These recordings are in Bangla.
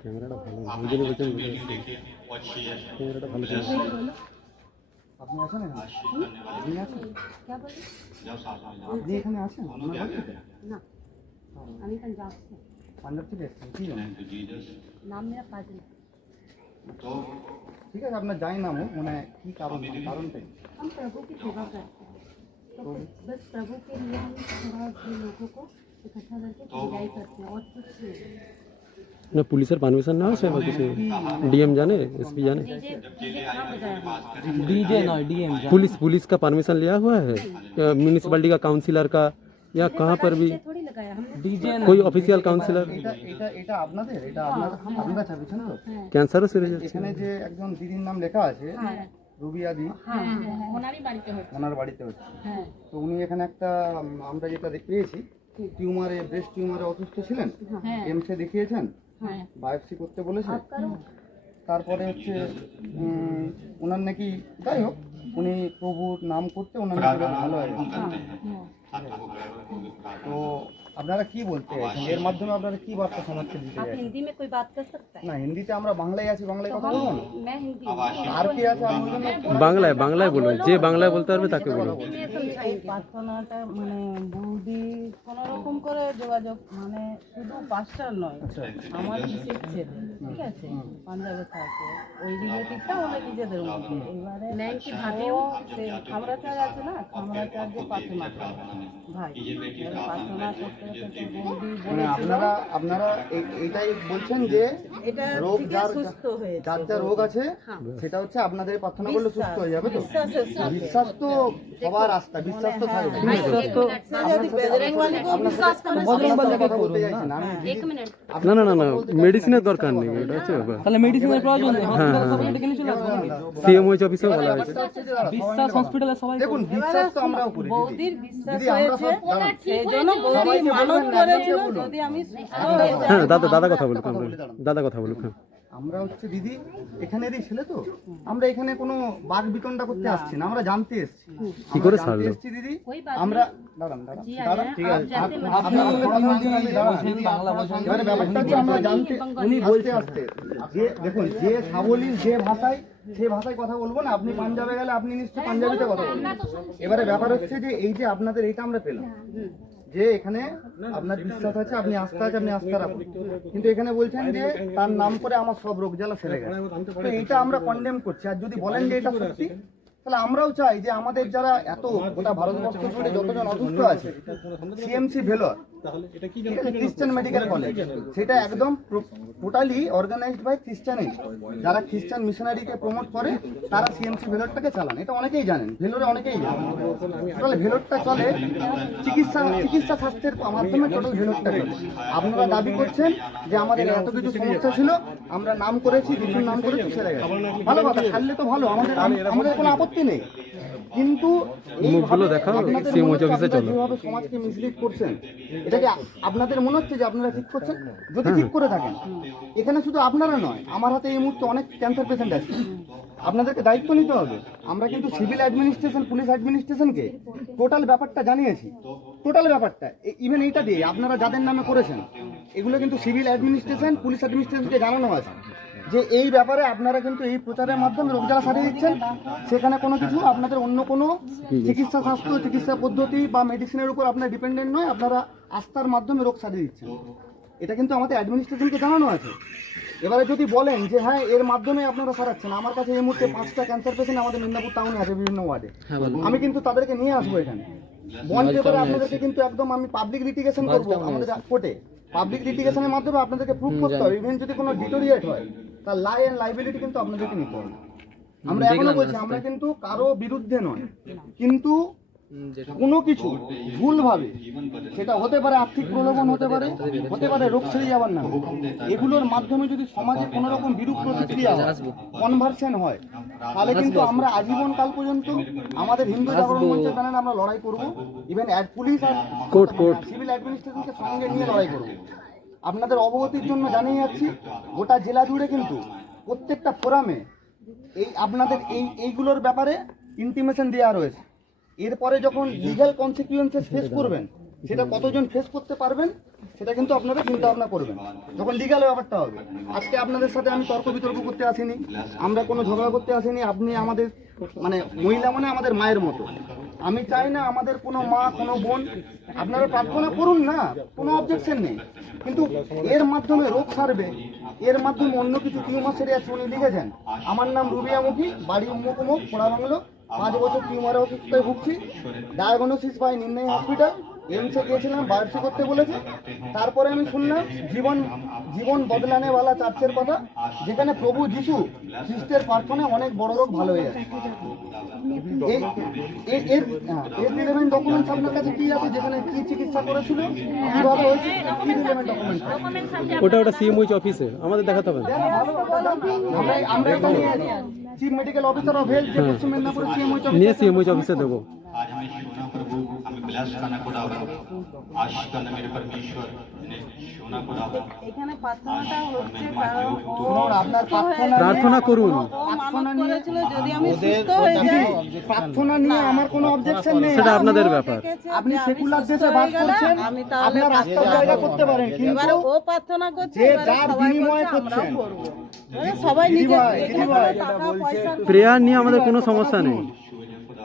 ক্যামেরাটা ভালো, ওই জন্য বলছেন ক্যামেরাটা ভালো ছিল। আপনি আছেন এখানে? আপনি আছেন? আপনি এখানে আছেন? আপনার বাড়িতে? না, আমি पंजाब से। পাঞ্জাব থেকে এসেছেন? কি জানেন? नाम मेरा काजल। ঠিক আছে, আপনার যাই নাম হোক, মানে কি কারণ, কারণটা কি? हम प्रभु की सेवा करते हैं, तो बस प्रभु के लिए हम थोड़ा से लोगों को इकट्ठा करके पूजाई करते हैं और कुछ नहीं। না পুলিশের পারমিশন না আছে বা কিছু? ডিএম জানে, एसपी जाने? डीजे कहाँ बजाया है? डीजे ना डीएम पुलिस का परमिशन लिया हुआ है म्यूनिसिपैलिटी का, काउंसिलर का, या कहाँ पर भी थोड़ी लगाया हमने। डीजे कोई ऑफिशियल काउंसिलर? এটা আপনাদের, এটা আপনারা চাপিয়েছেন তো? ক্যান্সার সিরিজ এখানে যে একজন দিদির নাম লেখা আছে, রুবিয়া দি, हाँ, ওনারই বাড়িতে হচ্ছে। ওনার বাড়িতে হচ্ছে। হ্যাঁ, তো উনি এখানে একটা আমরা যেটা পেয়েছি, টিউমারে, ব্রেস্ট টিউমারে অসুস্থ ছিলেন, হ্যাঁ, এমসে দেখিয়েছেন, হ্যাঁ। বায়োপসি করতে বলেছে। आप करो। তারপরে হচ্ছে ওনার নাকি, যাই হোক, উনি প্রভুর নাম করতে ওনার নাকি বেশ ভালো হয়। তো আপনারা কি বলতে চাইছেন, এর মাধ্যমে আপনারা কি বার্তা সমাজকে দিতে आप চাইছেন? हिंदी में कोई बात कर सकता है? না, হিন্দিতে আমরা বাংলায় আছি, বাংলায় কথা বলবো না। मैं हिंदी আর কি আছে আপনার জন্য? বাংলায় বলুন, যে বাংলায় বলতে পারবে তাকে বলুন। এই প্রার্থনাটা মানে বৌদি কোনো রকম করে যোগাযোগ, মানে শুধু পাঁচটার নয়, আমার পিসির ছেলে, ঠিক আছে, পাঞ্জাবে থাকে, ওই রিলেটিভটা ওদের নিজেদের মধ্যে। এবারে मैं इनकी भाभी ও हूँ। সে খামরাচার আছে না, খামরাচার যে প্রার্থনা করে ভাই, এবারে প্রার্থনা করতে করতে বৌদি মানে বলেছিল আপনারা এইটাই বলছেন যে এটা রোগ থেকে যার সুস্থ হয়েছে। যার যা রোগ আছে সেটা হচ্ছে আপনাদের প্রার্থনা করলে সুস্থ হয়ে যাবে। তো বিশ্বাসের সাথে। বিশ্বাস তো সবার আস্থা, বিশ্বাস তো থাকবে। সে যদি বেজরেংবালিকেও বিশ্বাস করে, কথা বলতে চাইছেন আমি। एक मिनट। না না না না, মেডিসিনের দরকার নেই, এটা হচ্ছে ব্যাপার। তাহলে মেডিসিনের প্রয়োজন নেই, হসপিটালে সবাই ডেকে নিয়ে চলে আসবে। সিএমওইচ অফিসেও বলা হয়েছে। বিশ্বাস হসপিটালে সবাই দেখুন, বিশ্বাস তো আমরাও করি। বৌদির বিশ্বাস দিদি আমরা হয়েছে, সব দাঁড়ান। সেই জন্য বৌদি সবাইকে মানত বলবেন না, করেছিল বলুন। যদি আমি সুস্থ হয়ে যাই। হ্যাঁ দাদা কথা বলুক, দাদা কথা বলুক। হ্যাঁ আমরা হচ্ছে দিদি এখানেরই ছেলে, তো আমরা এখানে কোনো বাঘ বিতণ্ডা করতে আসছি না, আমরা জানতে এসেছি। কি করে আমরা জানতে ছাড়লো? এসেছি দিদি, कोई बात আমরা দাঁড়ান, ঠিক আছে, আপনি বাংলা বলছেন। এবারে ব্যাপারটা হচ্ছে আমরা জানতে, উনি বলতে আসতে যে দেখুন, যে সাবলীল যে ভাষায়, সে ভাষায় কথা বলবো না। আপনি পাঞ্জাবে গেলে আপনি নিশ্চয়ই পাঞ্জাবিতে কথা বলবেন। এবারে ব্যাপার হচ্ছে যে এই যে আপনাদের এইটা আমরা পেলাম যে এখানে আপনার বিশ্বাস আছে, আপনি আস্থা আছে, আপনি আস্থা রাখুন, কিন্তু এখানে বলছেন যে তার নাম করে আমার সব রোগ জ্বালা সেরে গেছে। তো এইটা আমরা কন্ডেম করছি। আর যদি বলেন যে এটা সত্যি, তাহলে আমরাও চাই যে আমাদের যারা এত গোটা ভারতবর্ষ জুড়ে যতজন অসুস্থ আছে, সিএমসি ভেলোর, খ্রিস্টান মেডিকেল কলেজ, সেটা একদম টোটালি অর্গানাইজড বাই খ্রিস্টানই। যারা খ্রিস্টান মিশনারিকে প্রমোট করে তারা সিএমসি ভেলোরটাকে চালান, এটা অনেকেই জানেন, ভেলোরে অনেকেই জানেন। টোটাল ভেলোরটা চলে চিকিৎসা স্বাস্থ্যের মাধ্যমে, টোটাল ভেলোরটা চলে। আপনারা দাবি করছেন যে আমাদের এত কিছু সমস্যা ছিল, আমরা নাম করেছি, যিশুর নাম করেছি, সেরে গেছে। ভালো কথা, ছাড়লে তো ভালো, আমাদের কোনো আপত্তি নেই। কিন্তু মুখগুলো দেখাও, সিএমওইচ অফিসে চলো। যেভাবে সমাজকে মিসলিড করছেন, এটাকে আপনাদের মনে হচ্ছে যে আপনারা ঠিক করছেন? যদি ঠিক করে থাকেন, এখানে শুধু আপনারা নয়, আমার হাতে এই মুহূর্তে অনেক ক্যান্সার পেশেন্ট আছে, আপনাদেরকে দায়িত্ব নিতে হবে। আমরা কিন্তু সিভিল অ্যাডমিনিস্ট্রেশন, পুলিশ অ্যাডমিনিস্ট্রেশনকে টোটাল ব্যাপারটা জানিয়েছি, টোটাল ব্যাপারটা ইভেন এইটা দিয়ে আপনারা যাদের নামে করেছেন, এগুলো কিন্তু সিভিল অ্যাডমিনিস্ট্রেশন, পুলিশ অ্যাডমিনিস্ট্রেশনকে জানানো আছে যে এই ব্যাপারে আপনারা কিন্তু এই প্রচারের মাধ্যমে রোগজ্বালা সারিয়ে দিচ্ছেন। সেখানে কোনো কিছু আপনাদের অন্য কোনো চিকিৎসা স্বাস্থ্য, চিকিৎসা পদ্ধতি বা মেডিসিনের উপর আপনার ডিপেন্ডেন্ট নয়, আপনারা আস্থার মাধ্যমে রোগ সারিয়ে দিচ্ছেন। এটা কিন্তু আমাদের অ্যাডমিনিস্ট্রেশনকে জানানো আছে। এবারে যদি বলেন যে হ্যাঁ এর মাধ্যমে আপনারা সারাচ্ছেন, আমার কাছে এই মুহূর্তে 5টা ক্যান্সার পেশেন্ট আমাদের মিদনাপুর টাউনে আছে, বিভিন্ন ওয়ার্ডে, আমি কিন্তু তাদেরকে নিয়ে আসবো এখানে বন্ড পেপারে, আপনাদেরকে কিন্তু একদম আমি পাবলিক লিটিগেশন করবো আমাদের কোর্টে। পাবলিক লিটিগেশনের মাধ্যমে আপনাদেরকে প্রুফ করতে হবে, ইভেন যদি কোনো ডিটোরিয়েট হয় তার লাই অ্যান্ড লাইবিলিটি কিন্তু আপনাদেরকে নিতে হবে। আমরা এখনো বলছি আমরা কিন্তু কারো বিরুদ্ধে নয়, কিন্তু কোনো কিছু ভুলভাবে, সেটা হতে পারে আর্থিক প্রলোভন, হতে পারে রোগ ছেড়ে যাবার না, এগুলোর মাধ্যমে যদি সমাজে কোনো রকম বিরূপ প্রতিক্রিয়া কনভার্সন হয়, তাহলে কিন্তু আমরা আজীবন কাল পর্যন্ত আমাদের হিন্দু জাগরণ মঞ্চের ব্যানারে আমরা লড়াই করব। ইভেন পুলিশ আর কোর্ট, সিভিল অ্যাডমিনিস্ট্রেশনকে সঙ্গে নিয়ে লড়াই করব। আপনাদের অবগতির জন্য জানিয়ে যাচ্ছি, গোটা জেলা জুড়ে কিন্তু প্রত্যেকটা ফোরামে এই আপনাদের এইগুলোর ব্যাপারে ইন্টিমেশন দেওয়া রয়েছে। এরপরে যখন লিগ্যাল কনসিকুয়েন্সেস ফেস করবেন, সেটা কতজন ফেস করতে পারবেন সেটা কিন্তু আপনারা চিন্তা ভাবনা করবেন যখন লিগ্যাল ব্যাপারটা হবে। আজকে আপনাদের সাথে আমি তর্ক বিতর্ক করতে আসিনি, আমরা কোনো ঝগড়া করতে আসিনি। আপনি আমাদের মানে মহিলা মানে আমাদের মায়ের মতো। আমি চাই না আমাদের কোনো মা কোনো বোন, আপনারা প্রার্থনা করুন না, কোনো অবজেকশন নেই, কিন্তু এর মাধ্যমে রোগ সারবে, এর মাধ্যমে অন্য কিছু টিউমার সেরে যাচ্ছে। উনি লিখেছেন আমার নাম রুবিয়া মুখী, বাড়ি উমুক উমুক, পোড়া বাংলো, 5 বছর টিউমারের অসুস্থতায় ভুগছি, ডায়াগনোসিস বাই নির্ণয় হসপিটাল, এমসে গিয়েছিলাম, বায়োপসি করতে বলেছে। তারপরে আমি শুনলাম জীবন বদলানে वाला চার্চের কথা, যেখানে প্রভু যিশু খ্রিস্টের প্রার্থনায় অনেক বড় রোগ ভালো হয়ে যাচ্ছে। এর রিলেভেন্ট ডকুমেন্টস আপনার কাছে কি আছে, যেখানে কি চিকিৎসা করেছিল, কিভাবে হয়েছে, কি রিলেভেন্ট ডকুমেন্টস? ওটা সিএমওইচ অফিসে আমাদের দেখাতে হবে না। আমরা এটা নিয়ে chief medical officer of health যে পশ্চিম মেদিনীপুরের সিএমওইচ নিয়ে সিএমওইচ অফিসে দেবো। आज हमें शोना प्रभु हमें ब्लेस करना खुदावन आशीष करना मेरे परमेश्वर ने शोना खुदावन এখানে প্রার্থনাটা হচ্ছে কারণ ও আপনার প্রার্থনা করুন। ও মানত করেছিল যদি আমি সুস্থ হয়ে যাই। প্রার্থনা নিয়ে আমার কোনো অবজেকশন নেই, সেটা আপনাদের ব্যাপার। আপনি সেকুলার দেশে বাস করছেন, আমি তাহলে আপনার রাস্তার জায়গা করতে পারেন, এবারে কিন্তু ও প্রার্থনা করছে, যে এবারে যার সবাই বিনিময়ে করছে, আমরাও করছেন। করব। মানে সবাই নিজে এখানে কোনো টাকা পয়সা প্রেয়ার নিয়ে আমাদের কোনো সমস্যা নেই।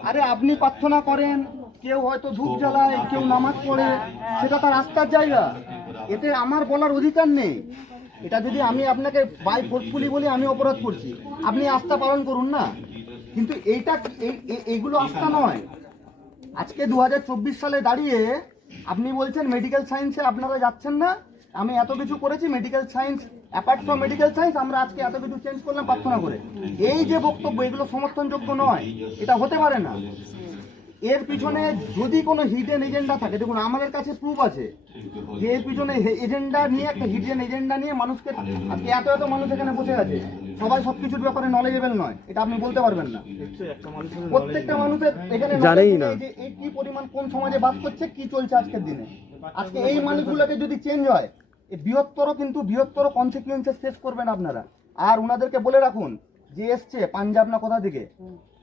আরে আপনি প্রার্থনা করেন, কেউ হয়তো ধূপ জ্বালায়, কেউ নামাজ পড়ে, সেটা তার রাস্তার জায়গা, এতে আমার বলার অধিকার নেই। এটা যদি আমি আপনাকে বাই ফোর্সফুলি বলি আমি অপরাধ করছি, আপনি আস্থা পালন করুন না, কিন্তু এইগুলো আস্থা নয়। আজকে 2024 সালে দাঁড়িয়ে আপনি বলছেন মেডিকেল সায়েন্সে আপনারা যাচ্ছেন না, আমি এত কিছু করেছি medical science, apart from medical science আমরা আজকে এত কিছু চেঞ্জ করলাম প্রার্থনা করে। এই যে বক্তব্য, এগুলো সমর্থনযোগ্য নয়, এটা হতে পারে না। এর পিছনে যদি কোনো হিডেন এজেন্ডা থাকে, দেখুন আমাদের কাছে প্রুফ আছে যে এর পিছনে এজেন্ডা নিয়ে, একটা হিডেন এজেন্ডা নিয়ে মানুষকে, আজকে এত মানুষ এখানে বসে আছে, সবাই সবকিছুর ব্যাপারে নলেজেবল নয়, এটা আপনি বলতে পারবেন না। প্রত্যেকটা মানুষের এখানে জানেই না যে এই কি পরিমাণ কোন সমাজে বাস করছে, কি চলছে আজকের দিনে। আজকে এই মানুষগুলোকে যদি চেঞ্জ হয়, এই বৃহত্তর কনসিকুয়েন্সেস ফেস করবেন আপনারা। আর ওনাদেরকে বলে রাখুন যে এসছে পাঞ্জাব না কোথা থেকে,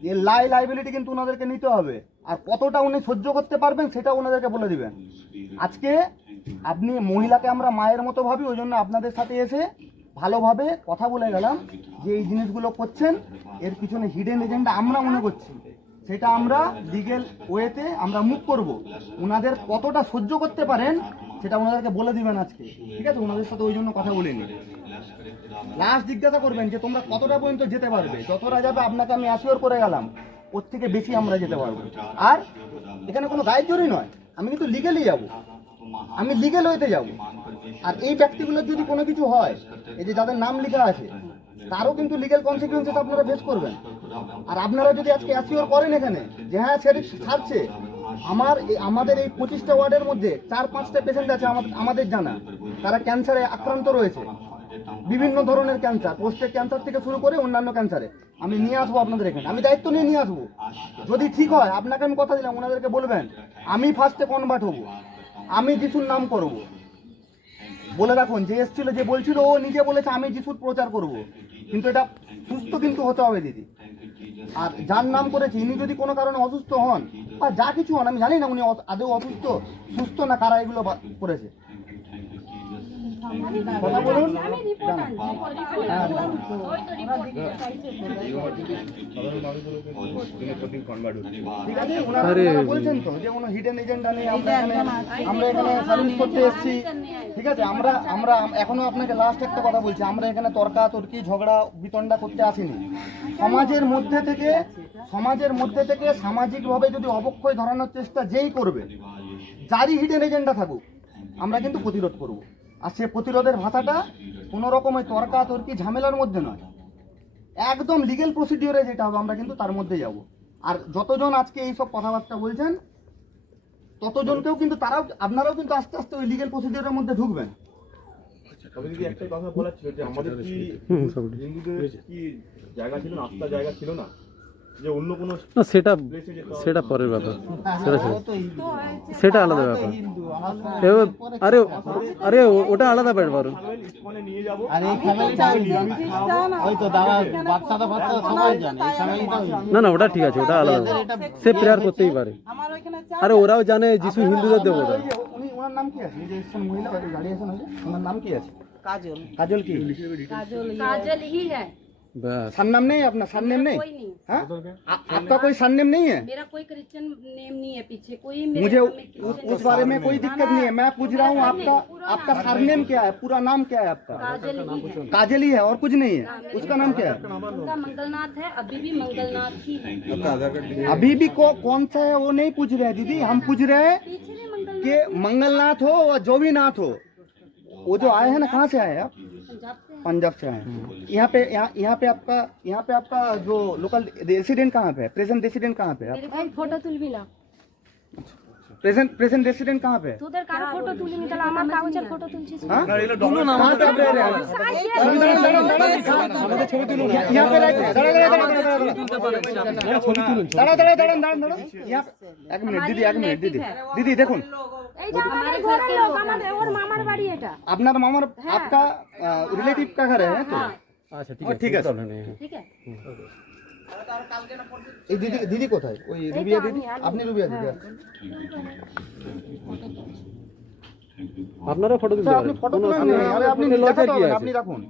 যে লাইবিলিটি কিন্তু ওনাদেরকে নিতে হবে, আর কতটা উনি সহ্য করতে পারবেন সেটা ওনাদেরকে বলে দিবেন। আজকে আপনি মহিলাকে আমরা মায়ের মতো ভাবি, ওই জন্য আপনাদের সাথে এসে ভালোভাবে কথা বলে গেলাম যে এই জিনিসগুলো করছেন, এর পিছনে হিডেন এজেন্ডা আমরা মনে করছি, সেটা আমরা লিগেল ওয়েতে আমরা মুভ করব। ওনাদের কতটা সহ্য করতে পারেন সেটা ওনাদেরকে বলে দিবেন আজকে, ঠিক আছে? ওনাদের সাথে ওই জন্য কথা বলিনি। লাস্ট জিজ্ঞাসা করবেন যে তোমরা কতটা পর্যন্ত যেতে পারবে, যতটা যাবে আপনাকে আমি অ্যাসিওর করে গেলাম, ওর থেকে বেশি আমরা যেতে পারবো। আর এখানে কোনো গাইডজরি নয়, আমি কিন্তু লিগেলি যাব, আমি লিগেল ওয়েতে যাব। আর এই ব্যক্তিগুলোর যদি কোনো কিছু হয়, এই যে যাদের নাম লেখা আছে, তারও কিন্তু লিগেল কনসিকুয়েন্সেস আপনারা ফেস করবেন। আর আপনারা যদি আজকে অ্যাসিওর করেন এখানে যে হ্যাঁ সেটা ছাড়ছে, আমাদের এই 25টা ওয়ার্ডের মধ্যে 4-5টা পেশেন্ট আছে আমাদের জানা, তারা ক্যান্সারে আক্রান্ত রয়েছে, বিভিন্ন ধরনের ক্যান্সার, প্রোস্টেট ক্যান্সার থেকে শুরু করে অন্যান্য ক্যান্সারে। আমি নিয়ে আসবো আপনাদের এখানে, আমি দায়িত্ব নিয়ে আসবো। যদি ঠিক হয়, আপনাকে আমি কথা দিলাম, ওনাদেরকে বলবেন আমি ফার্স্টে কনভার্ট হবো, আমি যিশুর নাম করব। বলে রাখুন যে এসেছিল, যে বলছিল, ও নিজে বলেছে আমি যিশুর প্রচার করব, কিন্তু এটা সুস্থ কিন্তু হতে হবে দিদি। আর যার নাম করেছে, ইনি যদি কোনো কারণে অসুস্থ হন বা যা কিছু হন, আমি জানি না উনি আদৌ অসুস্থ সুস্থ না কারা এগুলো করেছে, কথা বলুন। ঠিক আছে, ওনারা বলছেন তো যে কোনো হিডেন এজেন্ডা নেই, আমরা এখানে সার্ভিস করতে এসেছি, ঠিক আছে? আমরা এখনো আপনাকে লাস্ট একটা কথা বলছি, আমরা এখানে তর্কাতর্কি ঝগড়া বিতণ্ডা করতে আসিনি। সমাজের মধ্যে থেকে সামাজিকভাবে যদি অবক্ষয় ধরানোর চেষ্টা যেই করবে, যারই হিডেন এজেন্ডা থাকুক, আমরা কিন্তু প্রতিরোধ করব। আর সে প্রতিরোধের ভাষাটা কোনো রকম ওই তর্কাতর্কি ঝামেলার মধ্যে নয়, একদম লিগেল প্রসিডিওরে যেটা হবে আমরা কিন্তু তার মধ্যে যাব। আর যতজন আজকে এইসব কথাবার্তা বলছেন, ততজনকেও কিন্তু আপনারাও কিন্তু আস্তে আস্তে ওই লিগেল প্রসিডিওরের মধ্যে ঢুকবেন। তবে যদি একটা কথা বলা ছিল যে আমাদের কি হিন্দুদের কি জায়গা ছিল না, আস্থার জায়গা ছিল না, যে অন্য কোনো না, সেটা পরের ব্যাপার, সেটা আলাদা ব্যাপার। আরে ওটা আলাদা ব্যাপার। ইস্কনে নিয়ে যাব, না ওটা ঠিক আছে, ওটা আলাদা, সে প্রেয়ার করতেই পারে। আরে ওরাও জানে যিশু হিন্দুদের দেবতা। ওনার নাম কি আছে? এই যে এসছেন মহিলা ওই যে গাড়ি আছে না, ওনার নাম কি আছে? কাজল কাজল কি? काजल ही है, बस सरनाम नहीं है अपना? सरनेम नहीं? कोई नहीं। हाँ? आपका कोई सरनेम नहीं है? मेरा कोई क्रिश्चियन नेम नहीं है पीछे, कोई मुझे हमें उस बारे में कोई दिक्कत नहीं है। मैं पूछ रहा हूँ आपका सरनेम क्या है, पूरा नाम क्या है आपका? काजल ही है। काजल ही है और कुछ नहीं है? उसका नाम क्या है? उनका मंगलनाथ है, अभी भी मंगलनाथ ही है। अभी भी कौन सा है वो नहीं पूछ रहे हैं दीदी, हम पूछ रहे हैं पीछे भी मंगलनाथ कि मंगलनाथ हो और जो भी नाथ हो, वो जो आए हैं ना, कहाँ से आए हैं आप? पंजाब से है। पंजाब से आए हैं। यहाँ पे आपका जो लोकल रेसिडेंट कहाँ पे है? प्रेजेंट रेसिडेंट कहाँ पे है? मेरे को फोटो তুলবি না, प्रेजेंट रेसिडेंट कहाँ पे है? তোদের কার ফটো তুলিনি, তাহলে আমার কাগজের ফটো তুলছিস? हाँ? कहाँ पे आप रह रहे हैं? यहाँ पे रहते हैं। दाड़ा। यहाँ एक मिनट दीदी देखुन, এইটা আমাদের ঘরের লোক, আমাদের ওর মামার বাড়ি এটা। আপনার মামার आपका रिलेटिव का घर है तो? अच्छा ठीक है सर। ঠিক আছে, এই দিদি কোথায়? ওই রুবিয়া দিদি? আপনি রুবিয়া দিদি? আপনারা ফটো তুলতে আচ্ছা, আপনি পারেন, ফটো কোনো তুলেন অসুবিধা না। নেই। আরে আপনি লজ্জার দেখাতে কি হবে না, আছে? আপনি রাখুন।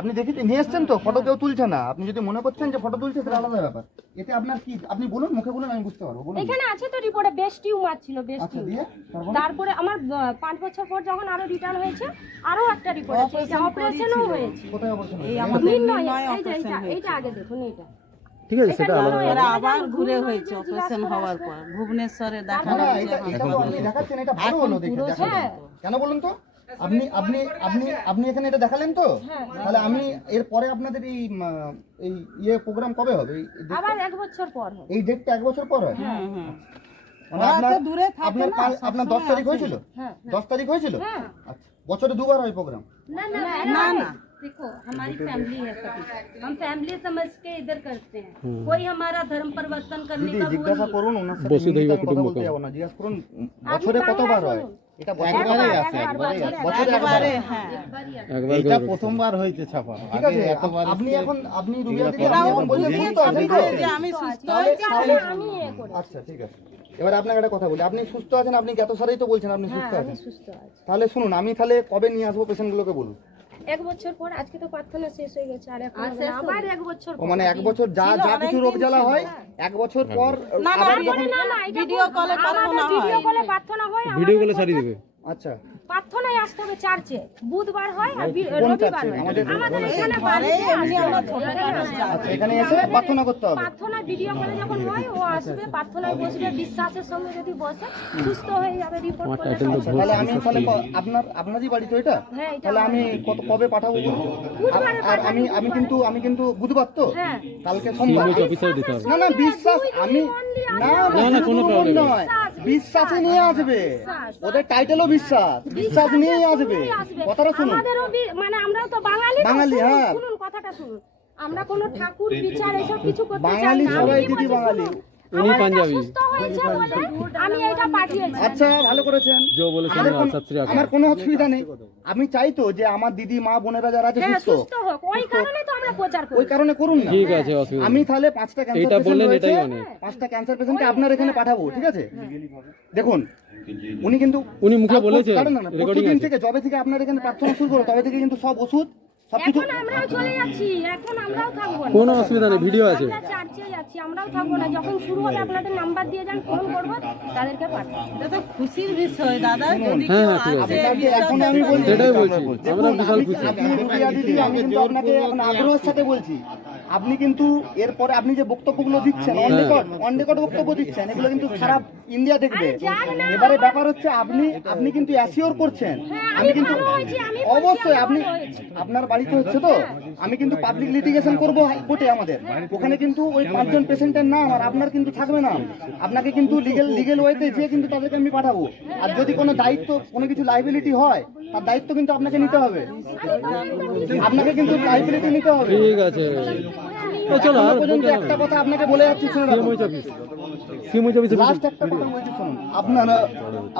আপনি দেখেছি নিয়ে এসছেন তো, ফটো কেউ তুলছে না। আপনি যদি মনে করছেন যে ফটো তুলছে তাহলে আলাদা ব্যাপার। এতে আপনার কি, আপনি বলুন, মুখে বলুন, আমি বুঝতে পারবো। বলুন। এখানে আছে তো রিপোর্টে বেস্ট টিউমার ছিল, বেস্ট আচ্ছা দিয়ে তারপরে? তারপরে আমার 5 বছর পর যখন আরো রিটার্ন হয়েছে আরো একটা রিপোর্ট আছে, এটা অপারেশনও হয়েছে। কোথায় অবস্থা? এই আমাদের নির্ণয় নির্ণয় এই যে অপারেশন এইটা আগে দেখুন, এইটা ঠিক আছে, সেটা আলাদা এরা ব্যাপার। আবার ঘুরে হয়েছে অপারেশন হওয়ার পর ভুবনেশ্বরে না দেখানো না, হয়েছে। এটা তো আপনি দেখাচ্ছেন, এটা ভালো হলো দেখে। দেখালেন। কেন বলুন তো? আপনি এখানে এটা দেখালেন তো, তাহলে আমি এর পরে আপনাদের এই প্রোগ্রাম কবে হবে? আবার 1 বছর পর হবে। এই ডেটটা 1 বছর পর হয়? মানে ওরা আপনার তো দূরে থাকে আপনার না, আপনার 10 তারিখ হয়েছিল? 10 তারিখ হয়েছিল? আচ্ছা, বছরে দুবার হয় প্রোগ্রাম? ना ना না না देखो हमारी फैमिली है सभी, हम फैमिली समझ के इधर करते हैं, कोई हमारा धर्म परिवर्तन करने দিদি का वो জিজ্ঞাসা नहीं। করুন ওনার সাথে, বসুধৈব হিন্দিতে আমি কথা কুটুম্বকম। বলতে যাবো না, জিজ্ঞাসা করুন বছরে কতবার হয়? এটা বছরে আছে, বছরে একবার। হ্যাঁ একবার এটা করে প্রথমবার হয়েছে ছাপা। ঠিক আছে, আপনি রুবিয়া দিদি ওরাও আপনি এখন বলছেন বুঝে সুস্থ আছেন তো? যে আমি সুস্থ তাহলে- আমি এ করি, আচ্ছা ঠিক আছে, এবার আপনাকে একটা কথা বলি, আপনি সুস্থ আছেন, আপনি গত সারেই তো বলছেন আপনি সুস্থ আমি আছেন। সুস্থ আছি। তাহলে শুনুন, আমি তাহলে কবে নিয়ে আসবো পেশেন্টগুলোকে বলুন। 1 বছর পর, আজকে তো প্রার্থনা শেষ হয়ে গেছে, আর এখন হবে না, আবার 1 বছর ও পর। মানে 1 বছর যা কিছু রোগ জ্বালা হয় 1 বছর পর না, আবার যখন না না, এটা ভিডিও কলে প্রার্থনা হয়। ভিডিও কলে প্রার্থনা হয়, ভিডিও করে সারিয়ে দেবে। আচ্ছা প্রার্থনায় আসতে হবে চার্চে, বুধবার হয় আর কোন রবিবার চার্চে? হয়। আমাদের আমাদের এখানে ঘরে বাড়িতে এমনি আসতে আমরা হবে। ছোটখাটো যাই। আচ্ছা, এখানে এসে প্রার্থনা করতে হবে। প্রার্থনা ভিডিও কলে যখন হয় ও আসবে, প্রার্থনায় বসবে, বিশ্বাসের সঙ্গে যদি বসে সুস্থ হয়ে যাবে, রিপোর্ট আমার করলে টাইটেল তো সব- তাহলে আমি তাহলে আপনারই বাড়ি তো এটা? হ্যাঁ, এটা তাহলে আমি কবে পাঠাবো বলুন? বুধবারে আর আমি কিন্তু বুধবার তো, হ্যাঁ। কালকে সোমবার। সিএমএইচ অফিসার দিতে হবে। না না, বিশ্বাস আমি না না, কোনো শুধু problem নেই। নয়, বিশ্বাসে নিয়ে আসবে, ওদের টাইটেলও বিশ্বাস নিয়ে আসবে। কথাটা শুনুন, আমাদেরও মানে আমরাও তো বাঙালি তো, বাঙালি, শুনুন, হ্যাঁ। শুনুন কথাটা শুনুন, আমরা কোনো ঠাকুর বিচার এসব কিছু করতে চাই বাঙালি না। সবাই আমি কি দিদি বলছি বাঙালি। শুনুন, উনি আমার পাঞ্জাবি। সুস্থ হয়েছে বলে আমি এটা পাঠিয়েছি। আচ্ছা ভালো করেছেন। जो বলেছেন আমাদের কোনো- সত শ্রী আকাল। আমার কোনো অসুবিধা নেই, আমি চাই তো যে আমার দিদি মা বোনেরা যারা আছে হ্যাঁ, সুস্থ, সুস্থ হোক, ওই কারণে তো আমরা প্রচার করি। ওই কারণে করুন না। ঠিক আছে, অসুবিধা আমি নেই। তাহলে 5টা ক্যান্সার এইটা পেশেন্ট বললেন, রয়েছে, এটাই অনেক। 5টা ক্যান্সার পেশেন্টকে আপনার এখানে পাঠাবো, ঠিক আছে? দেখুন উনি কিন্তু উনি মুখে বলেছেন, দাঁড়ান না, রেকর্ডিং প্রতিদিন আছে। থেকে যবে থেকে আপনার এখানে প্রার্থনা শুরু করো তবে থেকে কিন্তু সব ওষুধ সবকিছু এখন আমরাও চলে যাচ্ছি, এখন আমরাও থাকবো না। কোনো অসুবিধা নেই, ভিডিও আছে। আমরা চার্চে যাচ্ছি, আমরাও থাকবো না। যখন শুরু হবে আপনাদের নাম্বার দিয়ে যান, ফোন করবো, তাদেরকে পাঠাবো। এটা তো খুশির বিষয় দাদা, যদি হ্যাঁ, কেউ হ্যাঁ, ঠিক আছে। আসে আপনাকে এখন আমি বলছি, সেটাই বলছি, আমরা বিশাল আপনি- খুশি। আপনি রুবিয়া দিদি, আমি কিন্তু আপনাকে এখন আগ্রহের সাথে বলছি, আপনি কিন্তু এরপরে আপনি যে বক্তব্যগুলো দিচ্ছেন অন রেকর্ড বক্তব্য দিচ্ছেন, এগুলো কিন্তু সারা ইন্ডিয়া দেখবে। এবারে ব্যাপার হচ্ছে আপনি কিন্তু অ্যাসিওর করছেন, আমি কিন্তু অবশ্যই আপনি আপনার বাড়িতে হচ্ছে তো, আমি কিন্তু পাবলিক লিটিগেশন করবো হাইকোর্টে আমাদের ওখানে, কিন্তু ওই 5 জন পেশেন্টের নাম আর আপনার কিন্তু থাকবে না, আপনাকে কিন্তু লিগেল ওয়েতে যে কিন্তু তাদেরকে আমি পাঠাবো। আর যদি কোনো দায়িত্ব কোনো কিছু লাইবিলিটি হয় তার দায়িত্ব কিন্তু আপনাকে নিতে হবে, আপনাকে কিন্তু লাইবিলিটি নিতে হবে। ঠিক আছে, তো চলো আর এখনো পর্যন্ত একটা কথা আপনাকে বলে যাচ্ছি, শুনে রাখুন। সিএমএইচ অফিস, সিএমএইচ অফিসে লাস্ট একটা কথা বলছি শুনুন,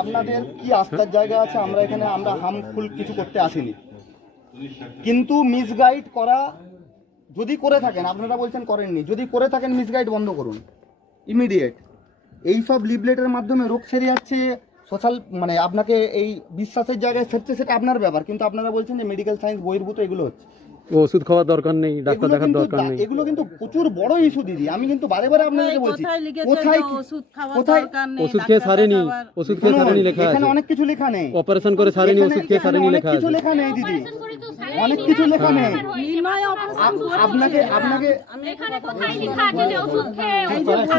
আপনাদের কি আস্থার জায়গা আছে? আমরা এখানে আমরা হার্মফুল কিছু করতে আসিনি, কিন্তু মিসগাইড করা যদি করে থাকেন, আপনারা বলছেন করেননি, যদি করে থাকেন মিসগাইড বন্ধ করুন ইমিডিয়েট। এই সব লিফলেটের মাধ্যমে রোগ সেরে যাচ্ছে, সোশ্যাল মানে আপনাকে এই বিশ্বাসের জায়গায় সেরছে সেটা আপনার ব্যাপার, কিন্তু আপনারা বলছেন যে মেডিকেল সায়েন্স বহির্ভূত এগুলো হচ্ছে। ওষুধ খাওয়ার দরকার নেই, ডাক্তার এগুলো দেখার কিন্তু দরকার নেই। এগুলো কিন্তু প্রচুর বড় ইস্যু দিদি, আমি কিন্তু বারে বারে আপনাদেরকে বলছি কোথায় লিখেছে কোথায় যে ওষুধ খাওয়ার কোথায় দরকার নেই, ওষুধ খেয়ে ডাক্তার সারেনি, দেখাবার- ওষুধ খেয়ে সারেনি লেখা এখানে আছে। অনেক কিছু লেখা নেই, অপারেশন করে সারেনি, এখানে- ওষুধ খেয়ে এখানে সারেনি অনেক লেখা কিছু আছে। লেখা নেই দিদি, করে তো অনেক কিছু লেখা নেই। নির্ণয় অপারেশন আপনাকে আপনাকে এখানে কোথায় লেখা আছে যে ওষুধ খেয়ে এই যে বলছে